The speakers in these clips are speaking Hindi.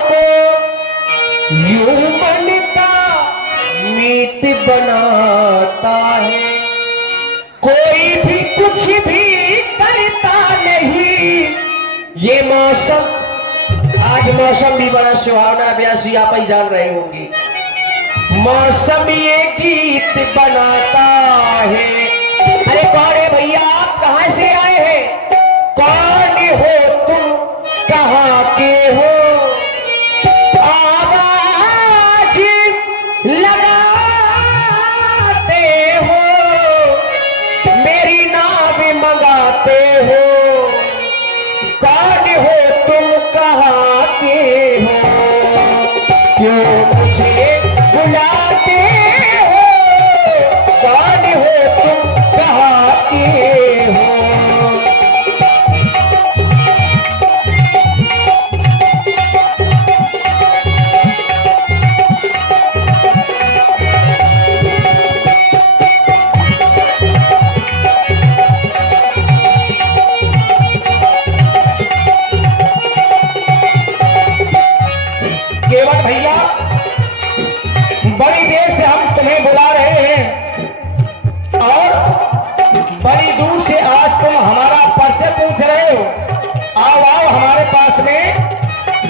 यूं बनता मीत बनाता है, कोई भी कुछ भी करता नहीं। ये मौसम, आज मौसम भी बड़ा सुहावना, व्यासी आप ही जान रहे होंगे। मौसम ये गीत बनाता है। अरे कौन है भैया, आप कहां से आए हैं? कौन हो तुम, कहां के हो? आवाज लगाते हो, मेरी नाम मंगाते हो। कौन हो तुम, कहां के हो? क्यों मुझे बुलाते हो? कौन हो तुम, कहां के हो? केवट भैया, बड़ी देर से हम तुम्हें बुला रहे हैं और बड़ी दूर से आज तुम हमारा परिचय पूछ रहे हो। आओ आओ हमारे पास में,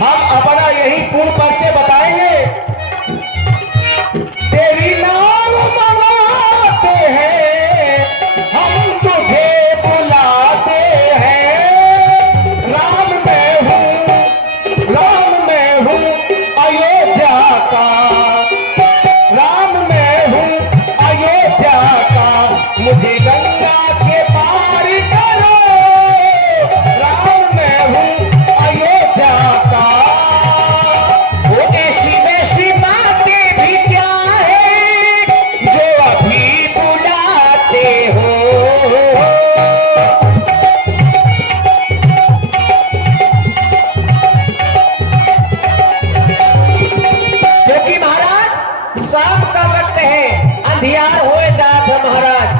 हम अपना यही पूर्ण परिचय बताएंगे। तेरी नाम मनाते हैं, हम तुझे बुलाते हैं। राम मैं हूँ, राम मैं हूँ अयोध्या का, राम मैं हूँ अयोध्या का। मुझे गंगा के पार करो, राम मैं हूँ अयोध्या का। वो ऐसी वैसी बातें भी क्या है जो अभी बुलाते हो। क्योंकि महाराज शाम का वक्त है, अंधियार हो जात है महाराज।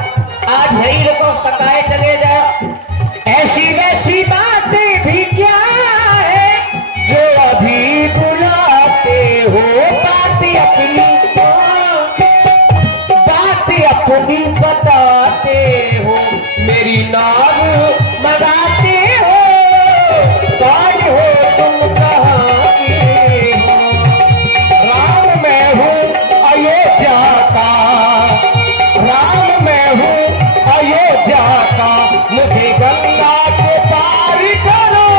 आज नहीं रुको, सकाए चले जाओ। ऐसी वैसी बातें भी क्या है जो अभी बुलाते हो। बातें अपनी, बातें अपनी बताते हो, मेरी नाम मनाते हो। कौन हो तुम, कहां के हो? राम मैं हूँ अयोध्या का, राम मैं हूँ अयोध्या का। मुझे गंगा के पार करो,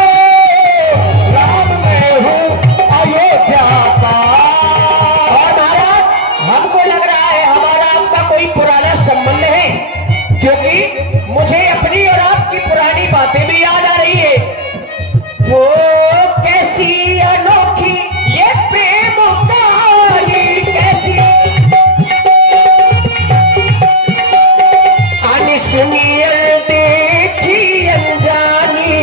राम मैं हूँ अयोध्या का। और महाराज, हमको लग रहा है हमारा आपका कोई पुराना संबंध है, क्योंकि मुझे अपनी और आपकी पुरानी बातें भी याद आ रही है। वो कैसी अनोखी ये प्रेम कहानी, कैसी अनसुनियल देखी अनजानी,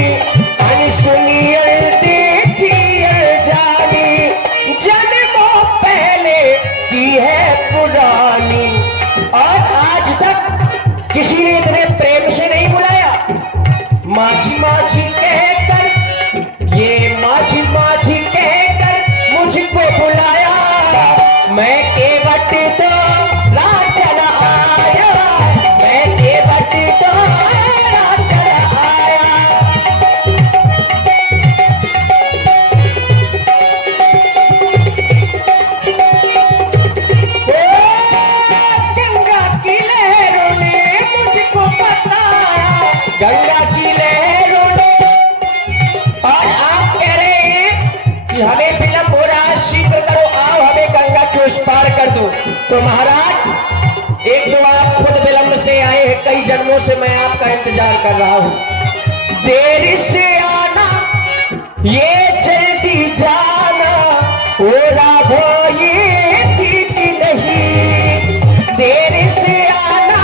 अनसुनियल देखी अनजानी। जन्मों पहले की है पुरानी, और आज तक किसी ने इतने प्रेम से नहीं बुलाया। माझी माझी कहकर, ये माझी माझी कहकर मुझको बुलाया। मैं केवट तो राजन आया, मैं केवट तो राजन आया। गंगा की लहरों ने मुझको बताया, गंगा की लहरों ने। और आप कह रहे हैं कि हमें विलंब हो रहा है, शीघ्र करो, आओ हमें गंगा के उस पार कर दो। तो महाराज, एक तो आप खुद विलंब से आए हैं, कई जन्मों से मैं आपका इंतजार कर रहा हूं। देरी से आना, ये जल्दी जाना, ओ राघो ये ठीक नहीं। देरी से आना,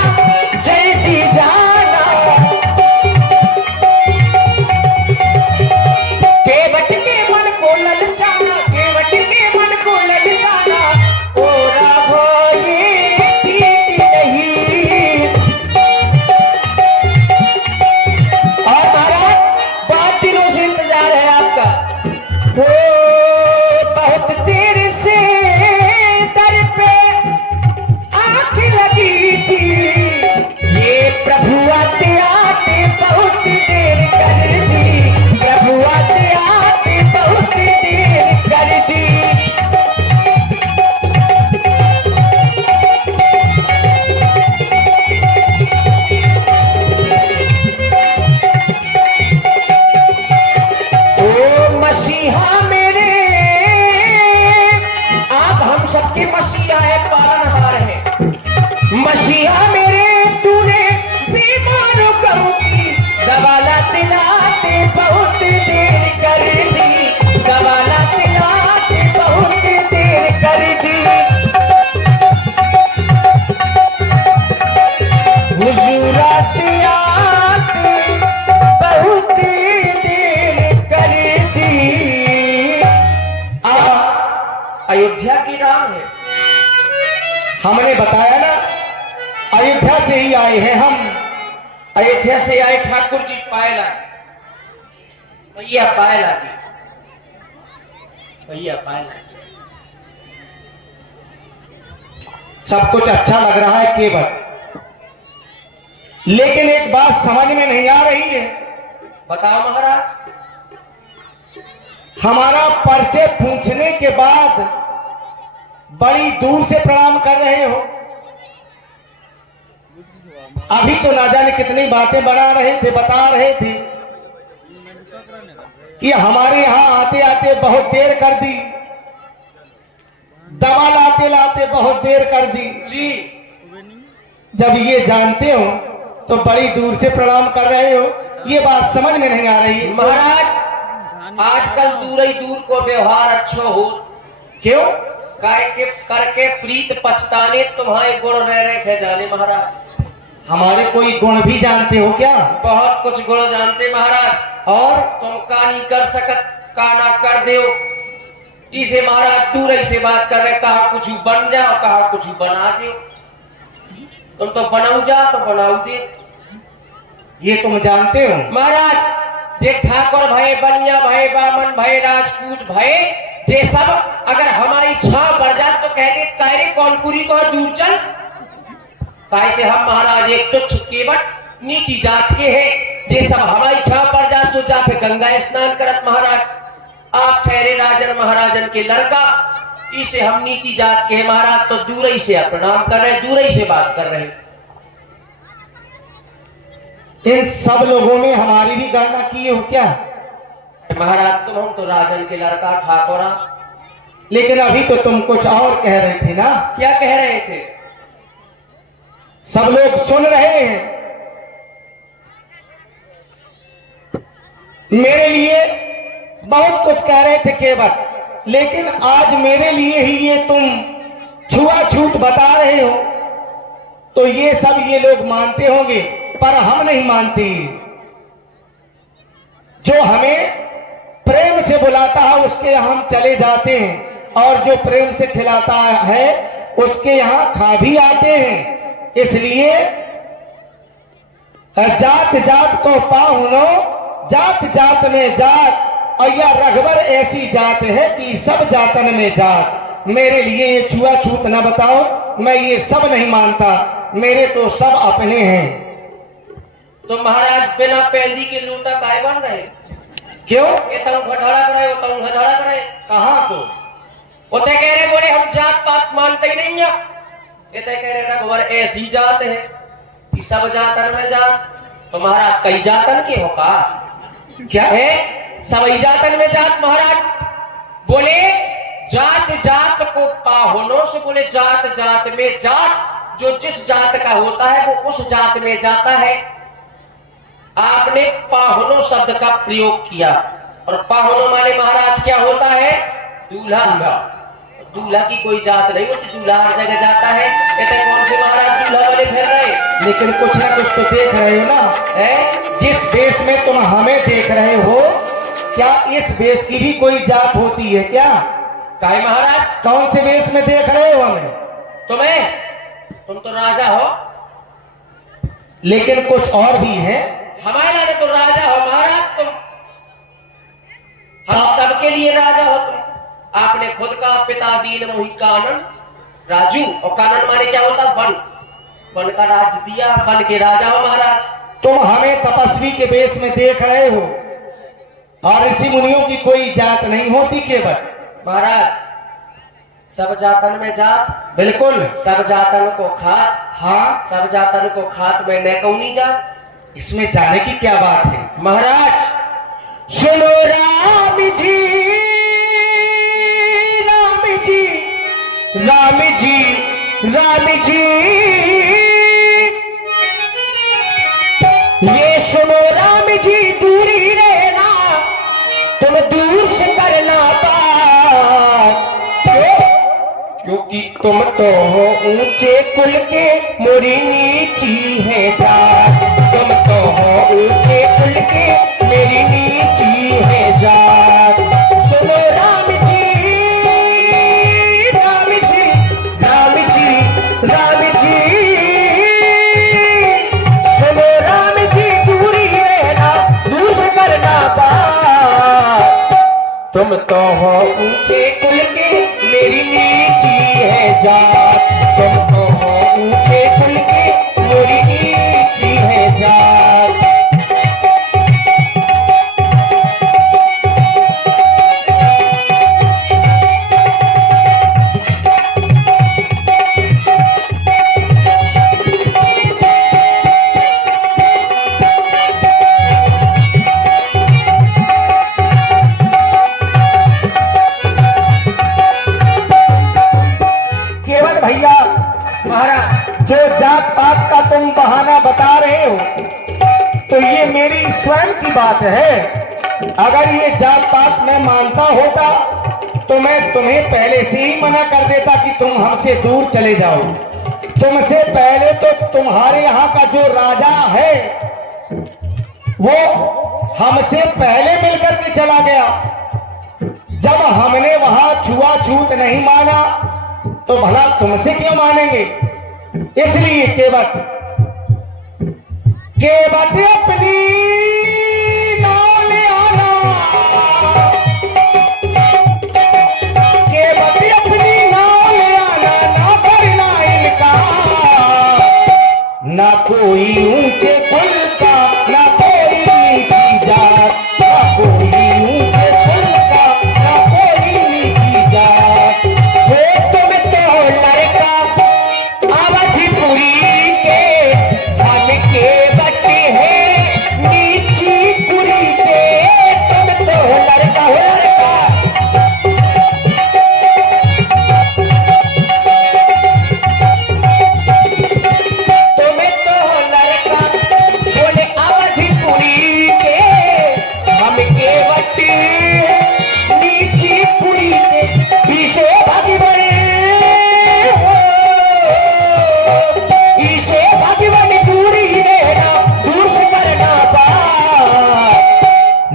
जल्दी जाना। केवट के मन को ललचाना, केवट के मन को ललचाना, ओ राघो ये ठीक नहीं। और महाराज, बहुत दिनों से इंतजार है आपका। हो दिया मेरे तूने बीमारों कम की, दवा लाते बहुत देर कर दी, दवा लाते बहुत देर कर दी। हुजूर आते बहुत देर कर दी। अयोध्या की राम है, हमने बताया ना, अयोध्या से ही आए हैं हम। अयोध्या से आए ठाकुर जी पायला, भैया पायला जी, भैया पायला। सब कुछ अच्छा लग रहा है केवल, लेकिन एक बात समझ में नहीं आ रही है। बताओ महाराज, हमारा परिचय पूछने के बाद बड़ी दूर से प्रणाम कर रहे हो। अभी तो ना जाने कितनी बातें बना रहे थे, बता रहे थे कि हमारे यहां आते आते बहुत देर कर दी, दवा लाते लाते बहुत देर कर दी। जी, जब ये जानते हो तो बड़ी दूर से प्रणाम कर रहे हो, ये बात समझ में नहीं आ रही। महाराज, आजकल दूर ही दूर को व्यवहार अच्छा हो, क्यों करके प्रीत पछताने तुम्हारे गुण रह रहे थे जाने। महाराज, हमारे कोई गुण भी जानते हो क्या? बहुत कुछ गुण जानते महाराज। और तुम का नहीं कर सकत, का ना कर दो। इसे महाराज दूर ही से बात कर रहे, कहा कुछ बन जाओ, कहा कुछ बना दो। तुम तो बनाऊ जा तो बनाऊ दे, ये तुम जानते हो। महाराज, जे ठाकुर भय, बनिया भय, बामन भय, राजपूत भय, जे सब अगर हमारी छाव पड़ जाए तो कह दे कायरे कौनपुरी को दूर चल। कैसे हम महाराज एक तुच्छ केवट नीची जात के हैं, जे सब हमारी छाव पड़ जाए तो जाके गंगा स्नान करत। महाराज, आप ठहरे राजन महाराजन के लड़का, इसे हम नीची जात के हैं महाराज, तो दूर ही से प्रणाम कर रहे, दूर ही से बात कर रहे। इन सब लोगों में हमारी भी गणना किए हो क्या? महाराज, तुम हम तो राजन के लड़का ठाकुरा, लेकिन अभी तो तुम कुछ और कह रहे थे ना। क्या कह रहे थे? सब लोग सुन रहे हैं। मेरे लिए बहुत कुछ कह रहे थे केवल, लेकिन आज मेरे लिए ही ये तुम छुआछूत बता रहे हो, तो ये सब ये लोग मानते होंगे, पर हम नहीं मानते। जो हमें प्रेम से बुलाता है उसके यहां हम चले जाते हैं, और जो प्रेम से खिलाता है उसके यहां खा भी आते हैं। इसलिए जात जात को पाहुनो, जात जात में जात, और यह रघुवर ऐसी जात है कि सब जातन में जात। मेरे लिए ये छुआछूत न बताओ, मैं ये सब नहीं मानता, मेरे तो सब अपने हैं। तो महाराज, बिना पैदी के लूटा काय बन रहे? क्यों? ये तुम घटाड़ा करे हो, तुम घटाड़ा करे कहाँ को? वो तय कह रहे बोले हम जात पात मानते ही नहीं है। ये तय कह रहे रघुवर ऐसी जात है कि सब जातन में जात। तो महाराज, कई जातन के हो का? क्या है? सभी जातन में जात। महाराज बोले जात जात को पाहुनों से, बोले जात जात में जात, जो जिस जात का होता है वो उस जात में जाता है। आपने पाहुनों शब्द का प्रयोग किया, और पाहुनों माने महाराज क्या होता है? दूल्हा। दूल्हा की कोई जात नहीं होती, दूल्हा हर जगह जाता है। ऐसे कौन से महाराज दूल्हा वाले फिर रहे? लेकिन कुछ ना कुछ तो देख रहे हो ना, है? जिस बेस में तुम हमें देख रहे हो, क्या इस बेस की भी कोई जात होती है क्या? काहे महाराज? कौन से बेस में देख रहे हो हमें? तुम्हें? तुम तो राजा हो, लेकिन कुछ और भी है। हमारे लिए तो राजा हो महाराज तुम, हम सबके लिए राजा हो तुम। आपने खुद का पिता दीन मोहि कानन राजू, और कानन माने क्या होता? वन। वन का राज दिया, वन के राजा हो महाराज। तुम हमें तपस्वी के बेस में देख रहे हो, और ऋषि मुनियों की कोई जात नहीं होती केवल। महाराज, सब जातन में जात, बिल्कुल सब जातन को खात। हाँ, सब जातन को खात में न कौनी जात। इसमें जाने की क्या बात है? महाराज सुनो, राम जी राम जी राम जी राम जी ये सुनो राम जी दूरी रहना, तुम दूर से करना बात, क्योंकि तुम तो हो ऊंचे कुल के, मोरी नीची है जात। तुम तो हो ऊंचे कुल के, मेरी नीची है जात। सुनो राम जी, राम जी, राम जी, राम जी, सुनो राम जी दूरी रहना, दूर से करना बात। तुम तो हो ऊंचे कुल के, मेरी नीची है जात। तुम तो हो ऊंचे कुल के, मेरी नीची है जात। भैया महाराज, जो जात पात का तुम बहाना बता रहे हो, तो ये मेरी स्वयं की बात है। अगर ये जात पात मैं मानता होता तो मैं तुम्हें पहले से ही मना कर देता कि तुम हमसे दूर चले जाओ। तुमसे पहले तो तुम्हारे यहाँ का जो राजा है वो हमसे पहले मिलकर के चला गया। जब हमने वहां छुआछूत नहीं माना तो भला तुमसे क्यों मानेंगे। इसलिए केवट अपनी नाव ले आना, केवट अपनी नाव ले आना, ना करना इनका, ना कोई ऊंचे कुल का, ना कोई नीची जात, ना कोई ऊंचे कुल का, ना कोई नीची जात।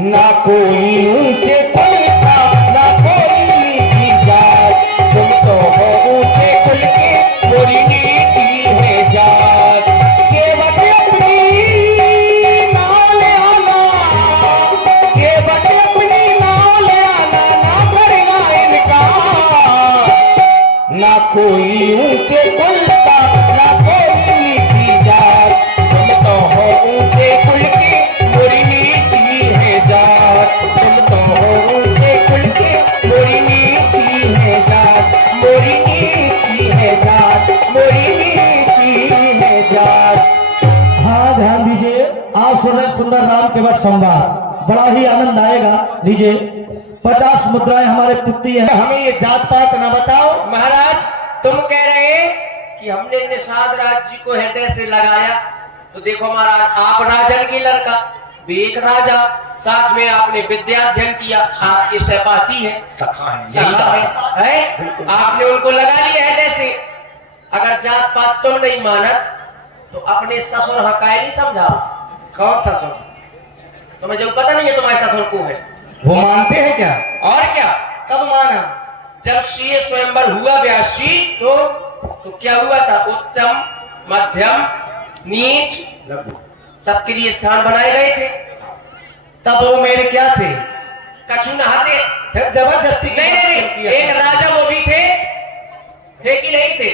ना कोई ऊंचे कुल का, ना कोई नीची जात। तुम तो हो ऊंचे कुल के, मोरी नीची है जात। केवट अपनी नाव ले आना, केवट अपनी नाव ले आना, ना करना इनका, ना कोई ऊंचे कुल का, ना कोई नीची जात। तुम तो हो ऊंचे कुल के, मोरी नीची है जात। तुम तो हो ऊंचे कुल के, मोरी नीची है जात, मोरी नीची है जात, मोरी नीची है जात। हाँ ध्यान दीजिए, आप सुन रहे सुंदर राम केवट संवाद, बड़ा ही आनंद आएगा। लीजिए 50 मुद्राएं हमारे पुत्री है। हमें ये जात पात न बताओ। महाराज तुम कह रहे कि हमने निषाद राज जी को हृदय से लगाया, तो देखो महाराज आप राजन की लड़का, भी एक राजा, साथ में आपने विद्याध्ययन किया, आपकी सहपाठी है, सखा है, सखा है? आपने उनको लगा लिया हृदय से। अगर जात पात तुम नहीं मानत तो अपने ससुर हकाए नहीं समझा। कौन ससुर? तुम्हें जो पता नहीं है तुम्हारे ससुर को है, वो मानते हैं क्या? और क्या? कब माना? जब शीय स्वयंवर हुआ व्यासी तो क्या हुआ था? उत्तम, मध्यम, नीच, सबके लिए स्थान बनाए गए थे। तब वो मेरे क्या थे? कछु नहाते, जबरदस्ती नहीं, एक राजा वो भी थे कि नहीं थे?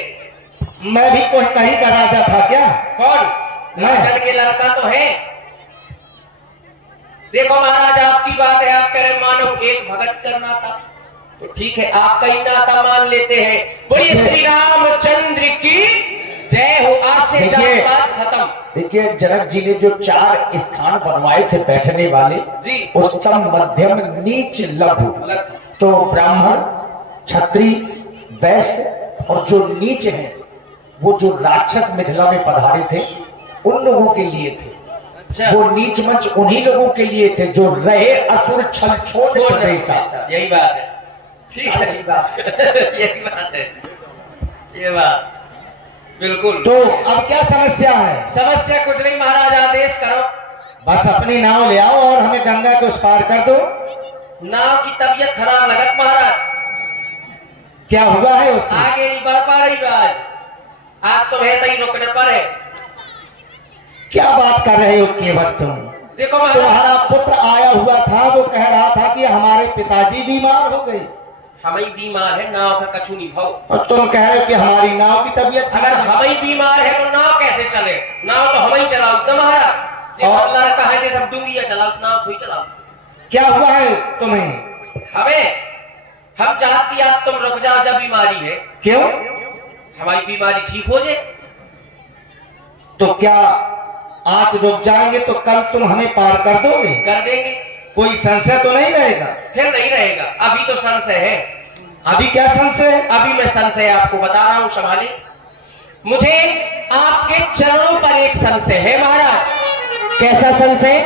मैं भी कोई कहीं का राजा था क्या? कौन? राजन के लड़का तो है। देखो महाराज आपकी बात है, आप कह रहे मानव एक भगत करना था, तो ठीक है आपका ही नाता मान लेते हैं। बोलिए श्री रामचंद्र की जय हो। आज से जात खत्म। देखिए जनक जी ने जो 4 स्थान बनवाए थे बैठने वाले जी, उत्तम, मध्यम, नीच, लघु, तो ब्राह्मण, क्षत्रिय, वैश्य और जो नीच है वो जो राक्षस मिथिला में पधारे थे उन लोगों के लिए थे। अच्छा। वो नीच मंच उन्हीं लोगों के लिए थे जो रहे असुर छल छोड़ जैसा। यही बात है, ठीक है, यही बात यही बात है, ये बात बिल्कुल। तो अब क्या समस्या है? समस्या कुछ नहीं महाराज, आदेश करो। बस अपनी नाव ले आओ और हमें गंगा को उस पार कर दो। नाव की तबीयत खराब लगत महाराज, क्या हुआ है उससे? आगे नहीं बढ़ पा रही बात, आज तो है तई रुकने पर है। क्या बात कर रहे हो केवट तुम? देखो महाराज, तुम्हारा पुत्र आया हुआ था, वो कह रहा था कि हमारे पिताजी बीमार हो गए हम ही बीमार है, नाव का कछु नहीं भाव। और तुम कह रहे हो कि हमारी नाव की तबीयत अगर हम ही बीमार है तो नाव कैसे चले? नाव तो हम ही चलाओ तो महाराज, जो और- लड़का है जैसे डूंगिया चलाओ, नाव थोड़ी चलाओ। क्या हुआ है तुम्हें? हमें हम चाहती आज तुम रुक जाओ, जब बीमारी है क्यों? हमारी बीमारी ठीक हो जाए। तो क्या आज रुक जाएंगे तो कल तुम हमें पार कर दोगे? कर देंगे, कोई संशय तो नहीं रहेगा? फिर नहीं रहेगा। अभी तो संशय है, अभी क्या संशय है? अभी मैं संशय आपको बता रहा हूं, संभाले। मुझे आपके चरणों पर एक संशय है महाराज। कैसा संशय?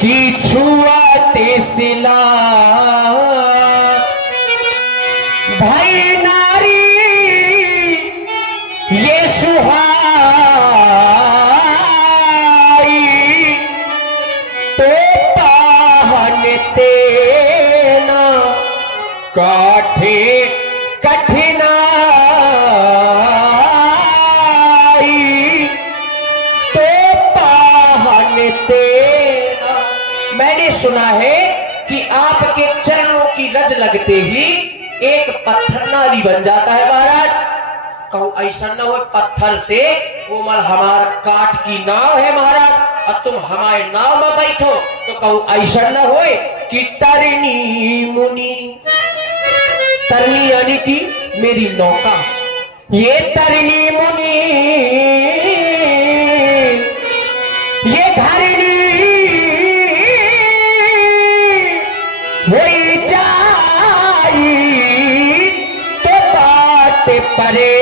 कि छुआते सिला भाई नारी ये सुहाई तो पाहनते ना काठे कठिनाई तो पाहनते ना। मैंने सुना है कि आपके चरणों की रज लगते ही एक पत्थर नारी बन जाता है महाराज। कहूं ऐसा न हो पत्थर से कोमल हमार काठ की नाव है महाराज, और तुम हमारे नाव में बैठो, तो कहूं ऐसा न हो कि तरनी मुनि, तरनी यानी कि मेरी नौका, ये तरनी मुनि ये धरनी होई जाई तो बात परे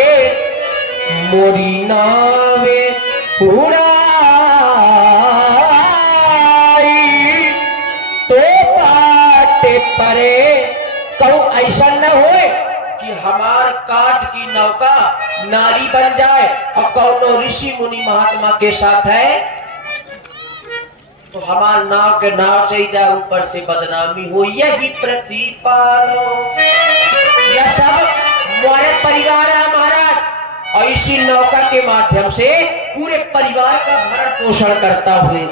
मोरी नावे उड़ाई तो बात परे। कहूं ऐसा न होए कि हमार काठ की नौका नारी बन जाए और कौनो ऋषि मुनि महात्मा के साथ है तो हमार नाव के नाव से ही जा ऊपर से बदनामी हो। यही प्रतिपालो यह सब हमारे परिवार है महाराज, और इसी नौका के माध्यम से पूरे परिवार का भरण पोषण करता हुए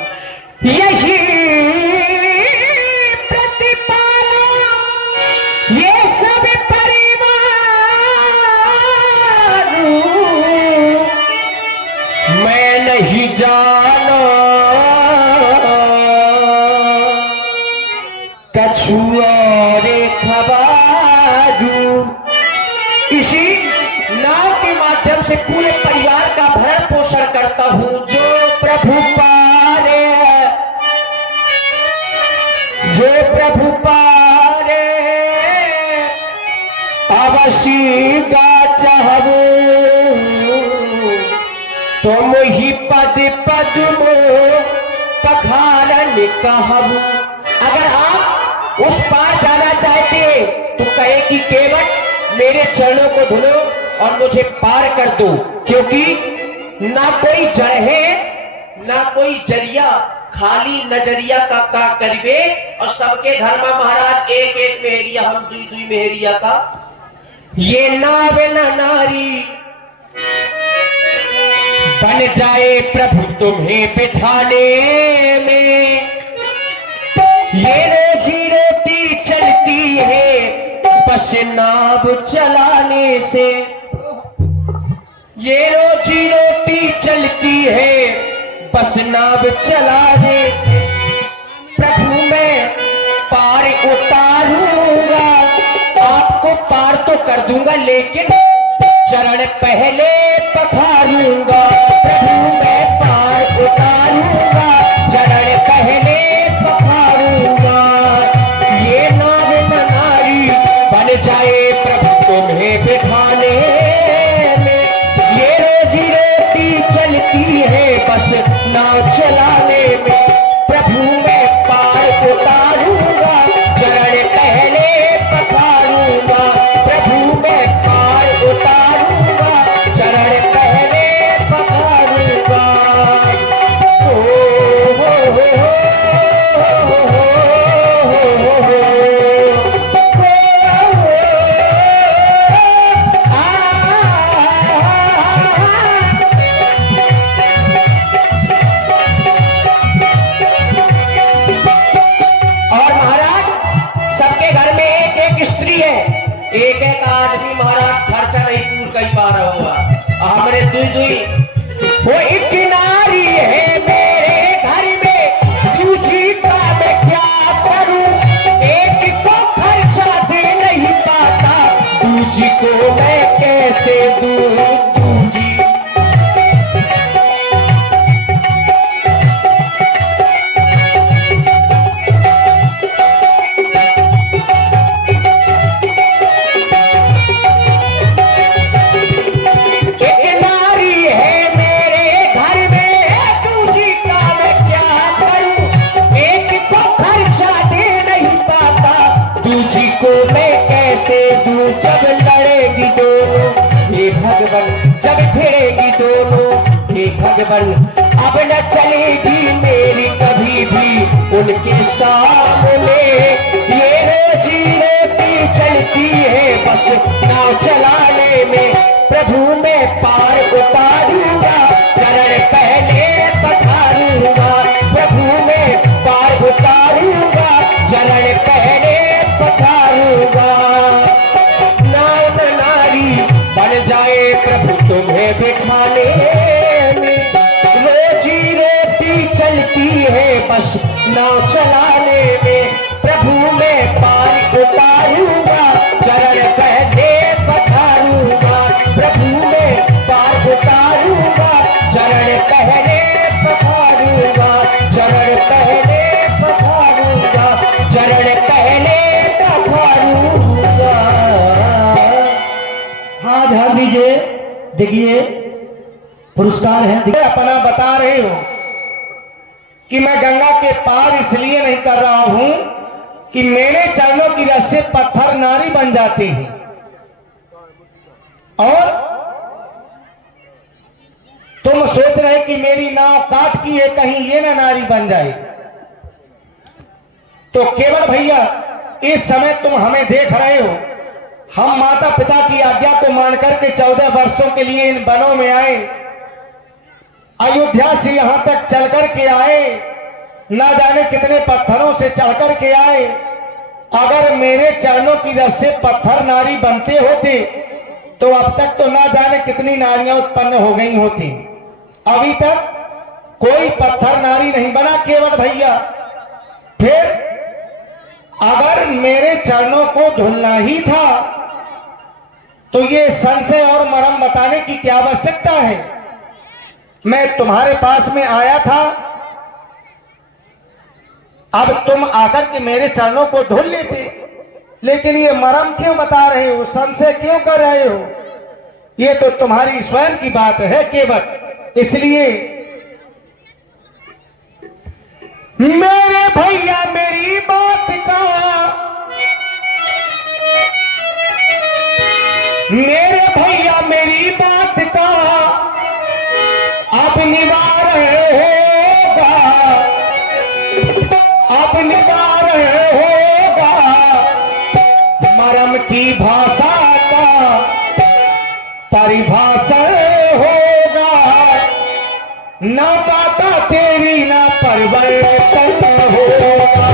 यही प्रतिपालो ये सब परिवार मैं नहीं जाना कछुआरे खबारू। इसी नाव के माध्यम से पूरे परिवार का भरण पोषण करता हूँ। जो प्रभु पारे जो प्रभु पारे अवश्य गा चाहबो तुम ही पद पद मो पखारन कहबो। अगर आप उस पार जाना चाहते तो कहे कि केवल मेरे चरणों को धुलो और मुझे पार कर दो, क्योंकि ना कोई जड़ है ना कोई जरिया, खाली नजरिया का करीबे, और सबके घर में महाराज एक एक मेहरिया, हम दुई दुई मेहरिया का। ये नाव न नारी बन जाए प्रभु तुम्हें बिठाने में, ये रोजी रोटी चलती है बस नाव चलाने से, ये रोजी रोटी चलती है बस नाव चलाने से। प्रभु मैं पार उतारूंगा, आपको पार तो कर दूंगा, लेकिन चरण पहले पखारूंगा। प्रभु मैं पार उतारूंगा, चरण पहले पखारूंगा। ये नाव न नारी बन जाए प्रभु तुम्हें बिठाने में, ये रोजी रोटी चलती है बस नाव चला एक एक आदमी महाराज खर्चा नहीं पूर कर पा रहा होगा। हमरे दुई दुई वो एक नारी है मेरे घर में, दूसरी का मैं क्या करूं, एक को खर्चा दे नहीं पाता, दूसरी को मैं कैसे दूं। दूजी को मैं कैसे दूं, जब लड़ेगी दोनों हे भगवान, जब भिड़ेगी दोनों हे भगवान, अब न चलेगी मेरी कभी भी उनके सामने, ये रोजी रोटी चलती है बस नाव चलाने में, प्रभु मैं पार उतारूंगा, चरण पहले पधारूंगा, प्रभु मैं पार उतारूंगा, चरण पहले पधारूंगा। नाव नारी बन जाए प्रभु तुम्हें बिठाने में, रोजी रोटी चलती है बस नाव चलाने में, प्रभु मैं पार उतारूंगा, चरण पहले पधारूंगा, प्रभु मैं पार उतारूंगा, चरण पहले पधारूंगा, चरण पहले पधारूंगा, चरण पहले पधारूंगा। हाँ ध्यान दीजिए, देखिए पुरस्कार है। अपना बता रहे हो कि मैं गंगा के पार इसलिए नहीं कर रहा हूं कि मेरे चरणों की रस से पत्थर नारी बन जाते हैं, और तुम सोच रहे कि मेरी नाव काट की है, कहीं ये ना नारी बन जाए। तो केवल भैया इस समय तुम हमें देख रहे हो, हम माता पिता की आज्ञा को मानकर के 14 वर्षों के लिए इन वनों में आए, अयोध्या से यहां तक चलकर के आए, ना जाने कितने पत्थरों से चढ़कर के आए। अगर मेरे चरणों की रस से पत्थर नारी बनते होते तो अब तक तो ना जाने कितनी नारियां उत्पन्न हो गई होती। अभी तक कोई पत्थर नारी नहीं बना केवल भैया। फिर अगर मेरे चरणों को धुलना ही था तो ये संशय और मरम बताने की क्या आवश्यकता है। मैं तुम्हारे पास में आया था, अब तुम आकर के मेरे चरणों को धुल लेते, लेकिन ये मरम क्यों बता रहे हो, संशय क्यों कर रहे हो। ये तो तुम्हारी स्वयं की बात है केवल। इसलिए मेरे भैया मेरी बात का, मेरे भैया मेरी बात का अब निवारण होगा, अब निवारण होगा। मरम की भाषा का परिभाषण होगा, ना बाता तेरी ना परिवर्तन होगा।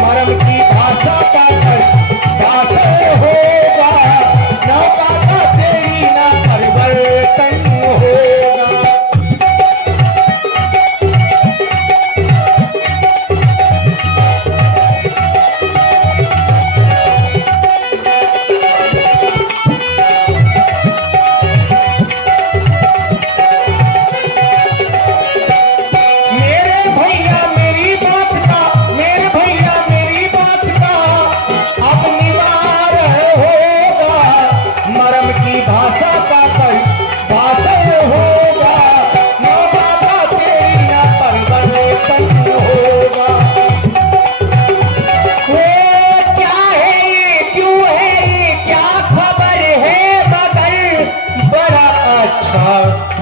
मरम की भाषा का परिभाषण होगा, ना बाता तेरी ना परिवर्तन होगा।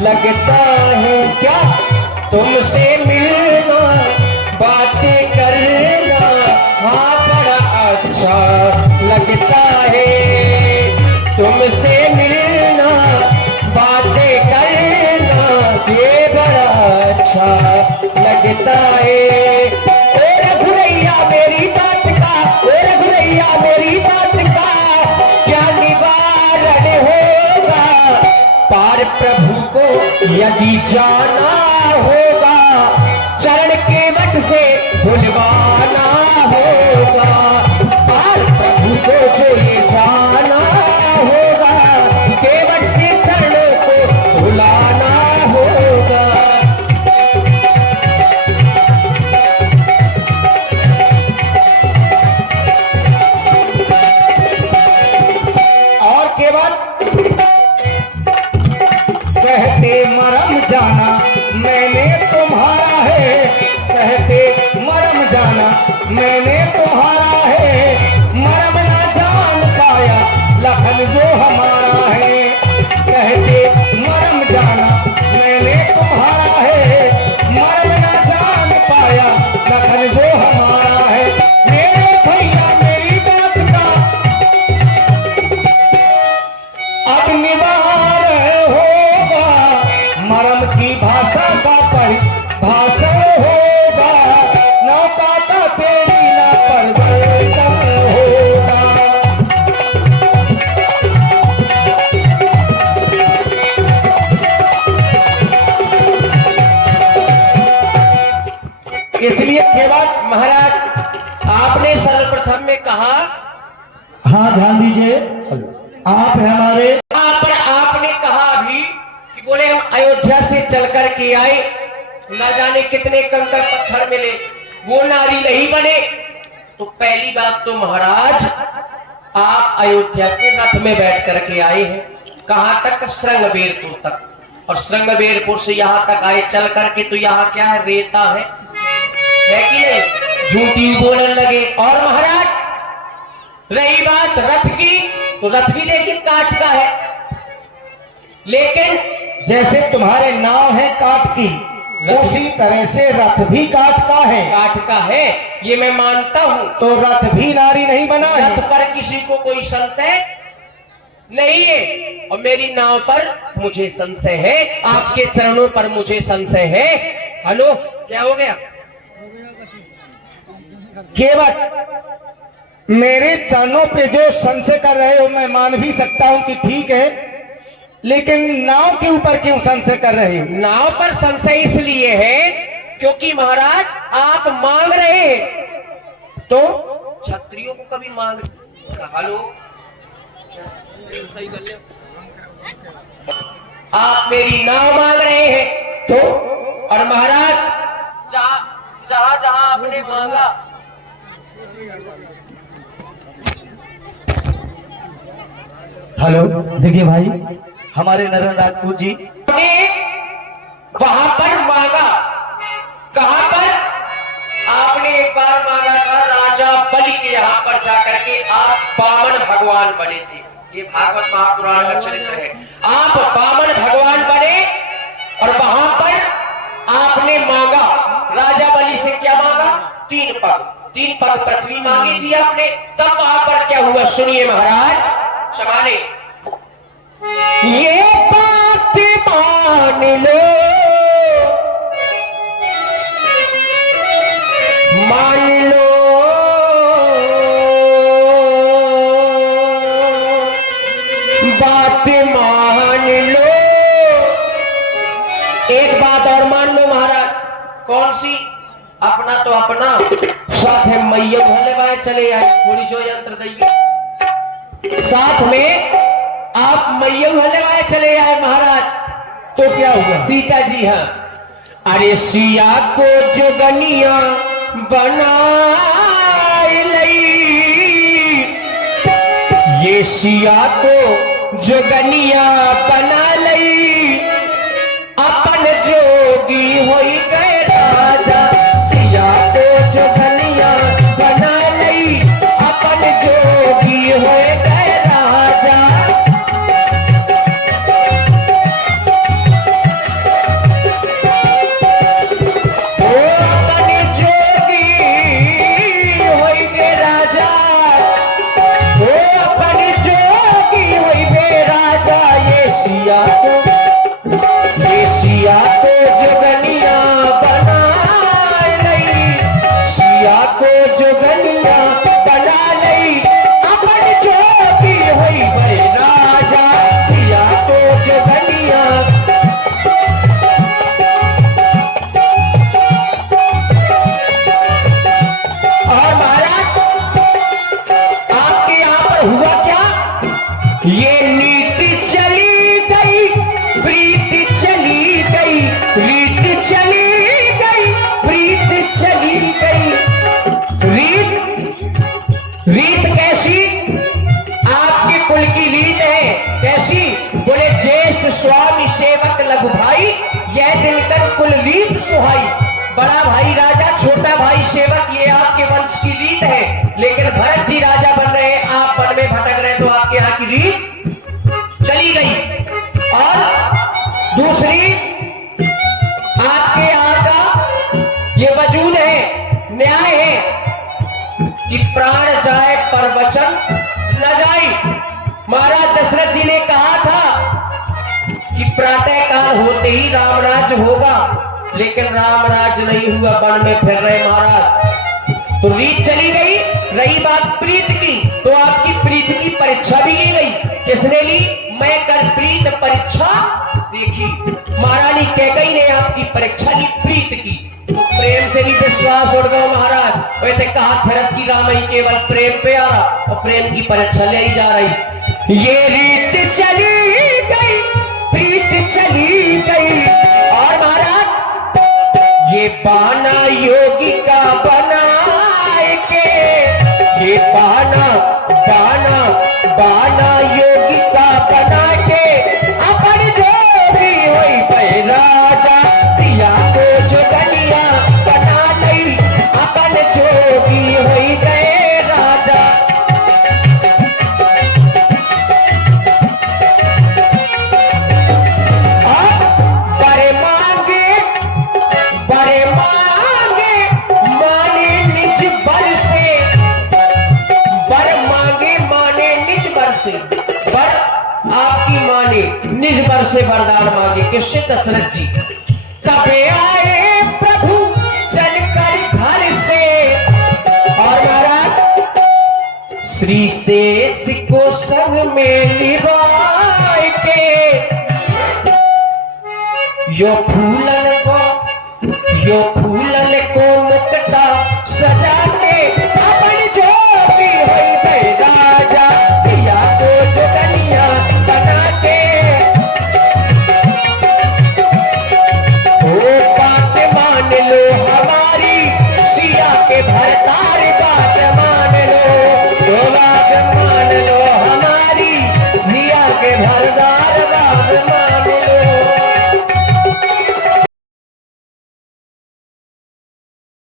लगता है क्या तुमसे मिलना, बातें करना, हाँ बड़ा अच्छा लगता है तुमसे मिलना, बातें करना, ये बड़ा अच्छा लगता है। ओ रघुरैया मेरी बात का, ओ रघुरैया मेरी बात का यदि जाना होगा चरण के वट से भुलवाना होगा, पार प्रभु को जो ये जाना होगा केवट से चरणों को भुलाना होगा। और केवल कहते मरम जाना मैंने तुम्हारा है, कहते मरम जाना मैंने तुम्हारा है, मरम ना जान पाया लखन जो हमारा है, कहते मरम जाना मैंने तुम्हारा है, मरम ना जान पाया लखन जो हमारा है। मेरे भैया मेरी बात का अब निवार होगा, मरम की भाषा का परिभाषण होगा, नौका का तेरी ना परिवर्तन होगा। इसलिए केवल महाराज आपने सर्वप्रथम में कहा, हाँ ध्यान दीजिए, आप हैं हमारे। वहां पर आपने कहा अभी कि बोले हम अयोध्या से चल कर के आए, न जाने कितने कंकड़ पत्थर मिले, वो नारी नहीं बने। तो पहली बात तो महाराज आप अयोध्या से रथ में बैठ करके आए हैं, कहां तक? श्रृंगबेरपुर तक, और श्रृंगबेरपुर से यहां तक आए चल करके, तो यहाँ क्या है? रेता है कि नहीं? झूठी बोलने लगे। और महाराज रही बात रथ की, तो रथ भी देखिए काठ का है, लेकिन जैसे तुम्हारे नाव है काठ की, उसी तरह से रथ भी काठ का है। काठ का है ये मैं मानता हूं। तो रथ भी नारी नहीं बना है। रथ पर किसी को कोई संशय नहीं है, और मेरी नाव पर मुझे संशय है, आपके चरणों पर मुझे संशय है। हेलो, क्या हो गया? केवल मेरे चरणों पे जो संशय कर रहे हो मैं मान भी सकता हूं कि ठीक है, लेकिन नाव के ऊपर क्यों संशय कर रहे हो? नाव पर संशय इसलिए है क्योंकि महाराज आप मांग रहे हैं, तो क्षत्रियों को कभी मांग। हेलो, आप मेरी नाव मांग रहे हैं, तो और महाराज जहां जहां आपने मांगा, हेलो, देखिए भाई, हमारे नरेंद्र राजपूत जी ने वहां पर मांगा। कहां पर? आपने एक बार मांगा था राजा बलि के यहाँ पर जाकर के, आप वामन भगवान बने थे। ये भागवत महापुराण का चरित्र है। आप वामन भगवान बने और वहां पर आपने मांगा, राजा बलि से क्या मांगा? 3 पग, 3 पग पृथ्वी मांगी थी आपने। तब वहां पर क्या हुआ सुनिए महाराज, संभाले। ये बात मान लो, मान लो, बात मान लो। एक बात और मान लो महाराज। कौन सी? अपना तो अपना, साथ में मैया भले बाय चले आए, थोड़ी जो यंत्र दैये, साथ में आप मैया भले बाय चले आए महाराज। तो क्या हुआ? सीता जी, हाँ, अरे सिया को जोगनिया बना लई, ये सिया को जोगनिया बना लई, अपन जोगी होई गए राजा। सिया को जोगनिया बना लई, अपन जोगी होए गए राजा। ओ अपन जोगी होई गए राजा, ओ अपन जोगी होई गए राजा। ये सिया को जोगनिया बना ये नीति चली गई, प्रीति चली गई, रीति चली गई, प्रीति चली गई। रीत कैसी? आपके कुल की रीत है। कैसी? बोले ज्येष्ठ स्वामी सेवक लघु भाई, यह दिनकर कुल रीत सुहाई। बड़ा भाई राजा, छोटा भाई सेवक, ये आपके वंश की रीत है। लेकिन भरत जी राजा बन रहे हैं, आप वन में भटक रहे, तो आपके यहाँ की रीत चली गई। और दूसरी, आपके यहाँ का ये वजूद है, न्याय है कि प्राण जाए पर वचन न जाए। महाराज दशरथ जी ने कहा था कि प्रातः काल होते ही रामराज होगा, लेकिन रामराज नहीं हुआ, वन में फिर रहे महाराज। तो रीत चली गई। रही बात प्रीत की, तो आपकी प्रीत की परीक्षा भी ली गई। किसने ली? मैं कर प्रीत परीक्षा देखी। महारानी कैकेयी ने आपकी परीक्षा ली प्रीत की। प्रेम से भी विश्वास उड़ गया महाराज। वैसे कहा भरत की राम ही केवल प्रेम पे आ रहा, और प्रेम की परीक्षा ले जा रही। ये रीत चली गई, प्रीत चली गई। और महाराज ये बाना योगी का बनाए के, ये बाना योगी का बना के, अपन जो भी हुई भाई राजा, दिया को जो गलिया बना लई, अपन जो भी हुई गए राजा। बड़े मांगे माने निज बल से, बर मांगे माने निज बर से। बर आपकी माने निज बर से वरदान मांगे। किससे? दशरथ जी। तबे आए प्रभु चलकर घर से। और महाराज श्री शेष को संग में लिवाए के, यो फूलन को मुक्ता सजा